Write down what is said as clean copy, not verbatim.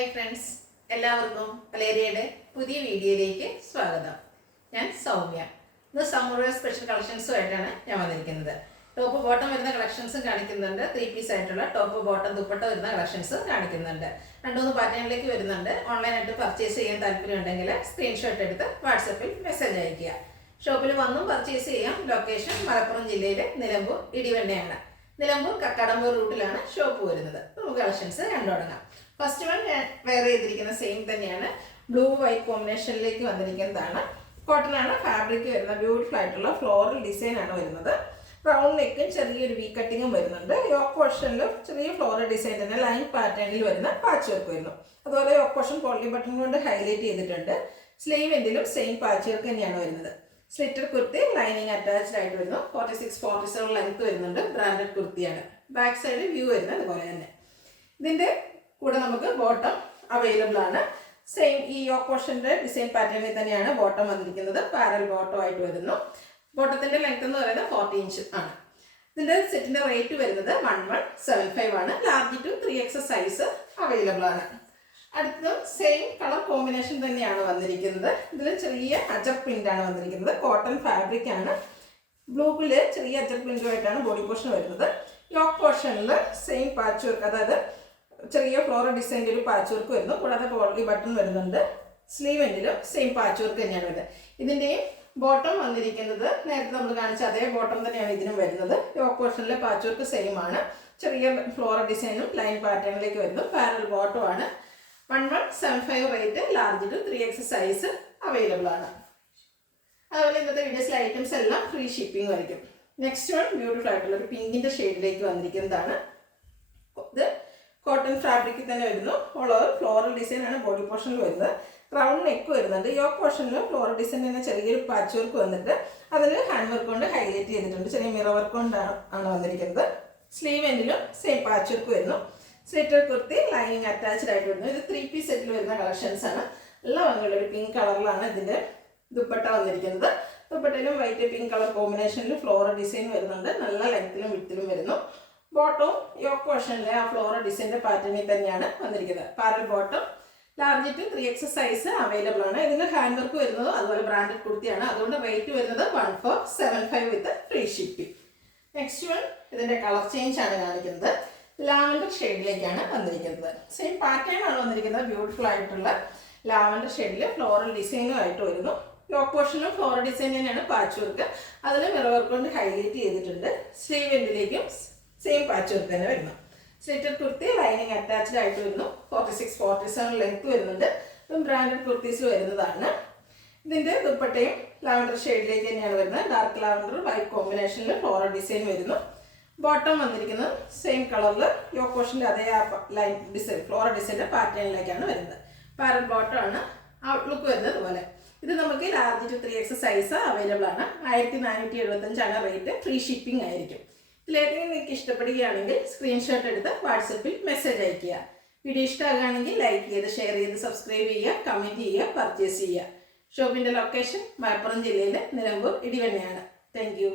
Hi friends, എല്ലാവർക്കും വലേരിയയുടെ പുതിയ വീഡിയോയിലേക്ക് സ്വാഗതം. ഞാൻ സൗമ്യ. ഇന്ന് സമ്മർ സ്പെഷ്യൽ കളക്ഷൻസുമായിട്ടാണ് ഞാൻ വന്നിരിക്കുന്നത്. ടോപ്പ് ബോട്ടം വരുന്ന കളക്ഷൻസും കാണിക്കുന്നുണ്ട്. 3 പീസ് ആയിട്ടുള്ള ടോപ്പ് ബോട്ടം ദുപ്പട്ട വരുന്ന കളക്ഷൻസ് കാണിക്കുന്നുണ്ട്. 2-3 പാറ്റേണിലേക്ക് വരുന്നുണ്ട്. ഓൺലൈനായിട്ട് പർച്ചേസ് ചെയ്യാൻ താല്പര്യമുണ്ടെങ്കിൽ സ്ക്രീൻഷോട്ട് എടുത്ത് വാട്സപ്പിൽ മെസ്സേജ് അയയ്ക്കുക. ഷോപ്പിൽ വന്നും പർച്ചേസ് ചെയ്യാം. ലൊക്കേഷൻ മലപ്പുറം ജില്ലയിലെ നിലമ്പൂർ ഇടിവണ്ണയാണ്. നിലമ്പൂർ കക്കാടമ്പൂർ റൂട്ടിലാണ് ഷോപ്പ് വരുന്നത്. നമുക്ക് കളക്ഷൻസ് കണ്ടു തുടങ്ങാം. ഫസ്റ്റ് വൺ ഞാൻ വെയർ ചെയ്തിരിക്കുന്ന സെയിം തന്നെയാണ്. ബ്ലൂ വൈറ്റ് കോമ്പിനേഷനിലേക്ക് വന്നിരിക്കുന്നതാണ്. കോട്ടൺ ആണ് ഫാബ്രിക് വരുന്നത്. ബ്യൂട്ടിഫുൾ ആയിട്ടുള്ള ഫ്ലോറൽ ഡിസൈൻ ആണ് വരുന്നത്. റൗണ്ട് നെക്കും ചെറിയൊരു വി കട്ടിങ്ങും വരുന്നുണ്ട്. യോക്ക് പോർഷനിലും ചെറിയ ഫ്ലോറൽ ഡിസൈൻ തന്നെ ലൈൻ പാറ്റേണിൽ വരുന്ന പാച്ച് വർക്ക് വരുന്നു. അതുപോലെ യോക്ക് പോർഷൻ പോളി ബട്ടൺ കൊണ്ട് ഹൈലൈറ്റ് ചെയ്തിട്ടുണ്ട്. സ്ലീവ് എൻഡിലും സെയിം പാച്ച് വർക്ക് തന്നെയാണ് വരുന്നത്. സ്ലിറ്റർ കുർത്തി ലൈനിങ് അറ്റാച്ച്ഡ് ആയിട്ട് വരുന്നു. 46-47 ലെങ്ത് വരുന്നുണ്ട്. ബ്രാൻഡഡ് കുർത്തിയാണ്. ബാക്ക് സൈഡ് വ്യൂ വരുന്നത് അതുപോലെ തന്നെ. ഇതിൻ്റെ കൂടെ നമുക്ക് ബോട്ടം അവൈലബിൾ ആണ്. സെയിം ഈ യോക്ക് പോർഷൻ്റെ ഡിസൈൻ പാറ്റേണിൽ തന്നെയാണ് ബോട്ടം വന്നിരിക്കുന്നത്. പാരൽ ബോട്ടം ആയിട്ട് വരുന്നു. ബോട്ടത്തിൻ്റെ ലെങ്ത് എന്ന് പറയുന്നത് 40 ഇഞ്ച് ആണ്. ഇതിൻ്റെ സെറ്റിൻ്റെ റേറ്റ് വരുന്നത് 1175 ആണ്. Large to 3XS size available ആണ്. അടുത്തതും സെയിം കളർ കോമ്പിനേഷൻ തന്നെയാണ് വന്നിരിക്കുന്നത്. ഇതിൽ ചെറിയ അജർ പ്രിന്റ് ആണ് വന്നിരിക്കുന്നത്. കോട്ടൺ ഫാബ്രിക് ആണ്. ബ്ലൂവിൽ ചെറിയ അജർ പ്രിന്റുമായിട്ടാണ് ബോഡി പോർഷൻ വരുന്നത്. യോക്ക് പോർഷനിൽ സെയിം പാച്ച് വർക്ക്, അതായത് ചെറിയ ഫ്ലോറൽ ഡിസൈനിൽ ഒരു പാച്ച് വർക്ക് വരുന്നു. കൂടാതെ പോളി ബട്ടൺ വരുന്നുണ്ട്. സ്ലീവ് എൻഡിലും സെയിം പാച്ച് വർക്ക് തന്നെയാണ് വരുന്നത്. ഇതിൻ്റെയും ബോട്ടം വന്നിരിക്കുന്നത് നേരത്തെ നമ്മൾ കാണിച്ച അതേ ബോട്ടം തന്നെയാണ് ഇതിനും വരുന്നത്. യോക്ക് പോർഷനിലെ പാച്ച് വർക്ക് സെയിം ആണ്. ചെറിയ ഫ്ലോറൽ ഡിസൈനും ലൈൻ പാറ്റേണിലേക്ക് വരുന്നു. പാരൽ ബോട്ടം ആണ്. 1175 rate. Large to 3XS size available ആണ്. അതുപോലെ ഇന്നത്തെ വീഡിയോസിലെ ഐറ്റംസ് എല്ലാം ഫ്രീ ഷിപ്പിംഗ് ആയിരിക്കും. നെക്സ്റ്റ് വൺ ബ്യൂട്ടിഫുൾ ആയിട്ടുള്ള ഒരു പിങ്കിൻ്റെ ഷെയ്ഡിലേക്ക് വന്നിരിക്കുന്നതാണ്. ഇത് കോട്ടൺ ഫാബ്രിക്കിൽ തന്നെ വരുന്നു. ഓൾ ഓവർ ഫ്ലോറൽ ഡിസൈൻ ആണ് ബോഡി പോർഷനിൽ വരുന്നത്. റൗണ്ട് നെക്ക് വരുന്നുണ്ട്. യോക്ക് പോർഷനിൽ ഫ്ലോറൽ ഡിസൈൻ തന്നെ ചെറിയൊരു പാച്ച് വർക്ക് വന്നിട്ട് അതിൽ ഹാൻഡ് വർക്ക് കൊണ്ട് ഹൈലൈറ്റ് ചെയ്തിട്ടുണ്ട്. ചെറിയ മിറർ വർക്ക് കൊണ്ടാണ് വന്നിരിക്കുന്നത്. സ്ലീവ് എൻഡിലും സെയിം പാച്ച് വർക്ക് വരുന്നു. സ്ലിറ്റർ കുർത്തി ലൈനിങ് അറ്റാച്ച്ഡ് ആയിട്ട് വരുന്നു. ഇത് 3 പീസ് സെറ്റിൽ വരുന്ന കളക്ഷൻസ് ആണ്. എല്ലാം ഭംഗിയുള്ള ഒരു പിങ്ക് കളറിലാണ് ഇതിൻ്റെ ദുപ്പട്ട വന്നിരിക്കുന്നത്. ദുപ്പട്ടയിലും വൈറ്റ് പിങ്ക് കളർ കോമ്പിനേഷനിൽ ഫ്ലോറൽ ഡിസൈൻ വരുന്നുണ്ട്. നല്ല ലെങ്ത്തിലും വിത്തിലും വരുന്നു. ബോട്ടവും യോക്ക് പോർഷനിലെ ആ ഫ്ലോറൽ ഡിസൈൻ്റെ പാറ്റേണിൽ തന്നെയാണ് വന്നിരിക്കുന്നത്. Parallel bottom large to 3XS size available ആണ്. ഇതിൻ്റെ ഹാൻഡ് വർക്ക് വരുന്നത് അതുപോലെ ബ്രാൻഡഡ് കുർത്തിയാണ്. അതുകൊണ്ട് റേറ്റ് വരുന്നത് 1475 വിത്ത് ഫ്രീ ഷിപ്പിംഗ്. നെക്സ്റ്റ് വൺ ഇതിൻ്റെ കളർ ചേഞ്ച് ആണ് കാണിക്കുന്നത്. ലാവൻഡർ ഷെയ്ഡിലേക്കാണ് വന്നിരിക്കുന്നത്. സെയിം പാറ്റേൺ ആണ് വന്നിരിക്കുന്നത്. ബ്യൂട്ടിഫുൾ ആയിട്ടുള്ള ലാവൻഡർ ഷെയ്ഡിൽ ഫ്ലോറൽ ഡിസൈനും ആയിട്ട് വരുന്നു. യോക്ക് പോർഷനും ഫ്ലോറൽ ഡിസൈൻ തന്നെയാണ് പാച്ച് വർക്ക്. അതിൽ മിറർ വർക്ക് കൊണ്ട് ഹൈലൈറ്റ് ചെയ്തിട്ടുണ്ട്. സ്ലീവ് എൻഡിലേക്കും സെയിം പാച്ച് വർക്ക് തന്നെ വരുന്നു. സ്ലിറ്റർ കുർത്തി ലൈനിങ് അറ്റാച്ച്ഡ് ആയിട്ട് വരുന്നു. 46-47 ലെങ്ത് വരുന്നുണ്ട്. ഇതും ബ്രാൻഡഡ് കുർത്തീസിൽ വരുന്നതാണ്. ഇതിൻ്റെ ദുപ്പട്ടയും ലാവൻഡർ ഷെയ്ഡിലേക്ക് തന്നെയാണ് വരുന്നത്. ഡാർക്ക് ലാവൻഡർ വൈറ്റ് കോമ്പിനേഷനിൽ ഫ്ലോറൽ ഡിസൈൻ വരുന്നു. ബോട്ടം വന്നിരിക്കുന്നത് സെയിം കളറിൽ യോക്ക് പോർഷൻ്റെ അതേ ലൈൻ ഡിസൈൻ ഫ്ലോറൽ ഡിസൈൻ്റെ പാറ്റേണിലേക്കാണ് വരുന്നത്. പാരൽ ബോട്ടം ആണ്. ഔട്ട്ലുക്ക് വരുന്നത് അതുപോലെ. ഇത് നമുക്ക് large to 3XS size available ആണ്. 1475 ആണ് റേറ്റ്. ഫ്രീ ഷിപ്പിംഗ് ആയിരിക്കും. ഇതിലേതെങ്കിലും നിങ്ങൾക്ക് ഇഷ്ടപ്പെടുകയാണെങ്കിൽ സ്ക്രീൻഷോട്ട് എടുത്ത് വാട്സപ്പിൽ മെസ്സേജ് അയയ്ക്കുക. വീഡിയോ ഇഷ്ടമാകുകയാണെങ്കിൽ ലൈക്ക് ചെയ്ത് ഷെയർ ചെയ്ത് സബ്സ്ക്രൈബ് ചെയ്യുക, കമൻറ്റ് ചെയ്യുക, പർച്ചേസ് ചെയ്യുക. ഷോപ്പിൻ്റെ ലൊക്കേഷൻ മലപ്പുറം ജില്ലയിലെ നിലമ്പൂർ ഇടിവണ്ണയാണ്. Thank you.